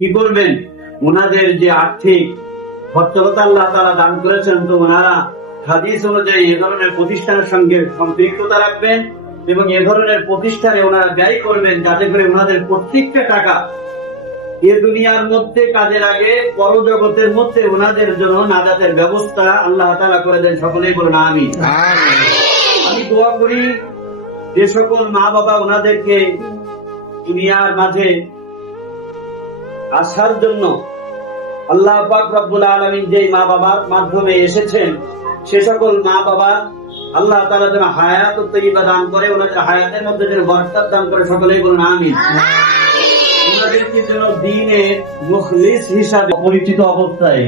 কি করবেন? ওনাদের যে আর্থিক সচ্ছলতা আল্লাহ তাআলা দান করেছেন, তো ওনারা হাদিস অনুযায়ী এ ধরনের প্রতিষ্ঠানের সঙ্গে সম্পৃক্ততা রাখবেন এবং এ ধরনের প্রতিষ্ঠানে ওনারা ব্যয় করবেন, যাতে করে ওনাদের প্রত্যেকটা টাকা এ দুনিয়ার মধ্যে কাজে লাগে, পরজগতের মধ্যে ওনাদের জন্য নাজাতের ব্যবস্থা আল্লাহ তাআলা করে দেন। সকলেই বলুন আমিন। আমি দোয়া করি যে সকল মা বাবা ওনাদেরকে দুনিয়ার মাঝে আসার জন্য আল্লাহ পাক রব্বুল আলামিন যে মা বাবার মাধ্যমে এসেছেন, সে সকল মা বাবা আল্লাহ তাআলা যেন হায়াত ও তৈয়বা দান করে, ওনাদের হায়াতের মধ্যে যেন বরকত দান করে। সকলেই বলুন আমিন। ওনাদেরকে যেন দ্বীনের মুখলিস হিসাবে পরিচিত অবস্থায়,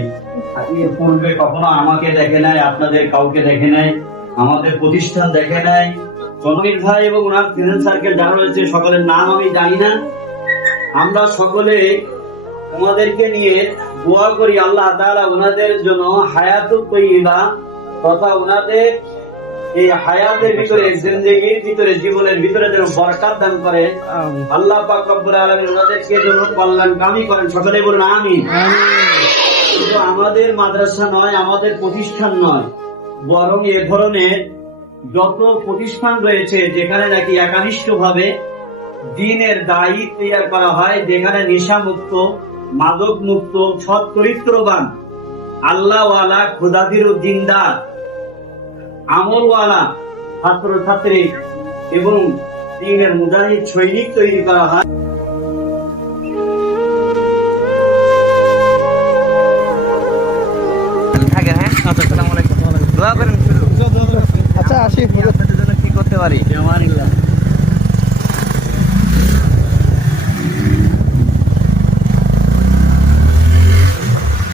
পূর্বে কখনো আমাকে দেখে নাই, আপনাদের কাউকে দেখে নাই, আমাদের প্রতিষ্ঠান দেখে নাই, জমির ভাই এবং ওনার ফ্রেন্ড সার্কেল যারা রয়েছে সকলের নাম আমি জানি না। আমরা সকলে ওনাদেরকে নিয়ে দোয়া করি আল্লাহ তাআলা ওনাদের জন্য হায়াতুত তাইয়্যিবা তথা ওনাদের এই হায়াতের ভিতরে, জিন্দেগির ভিতরে, জীবনের ভিতরে যেন বরকত দান করে আল্লাহ পাক রব্বুল আলামিন, ওনাদেরকে যেন কল্যাণকামী করেন। সকলে বলুন আমিন। শুধু আমাদের মাদ্রাসা নয়, আমাদের প্রতিষ্ঠান নয়, বরং এ ধরনের যত প্রতিষ্ঠান রয়েছে যেখানে নাকি একানিষ্ঠ ভাবে দ্বীনের দায়ী তৈরি করা হয়, যেখানে নেশা মুক্ত, মাদক মুক্ত, সৎ চরিত্রবান, আল্লাহওয়ালা, খোদাদির দিনদার, আমলওয়ালা ছাত্র ছাত্রী এবং দ্বীনের মুজাহিদ সৈনিক তৈরি করা হয়। আচ্ছা, আসি। কি করতে পারি?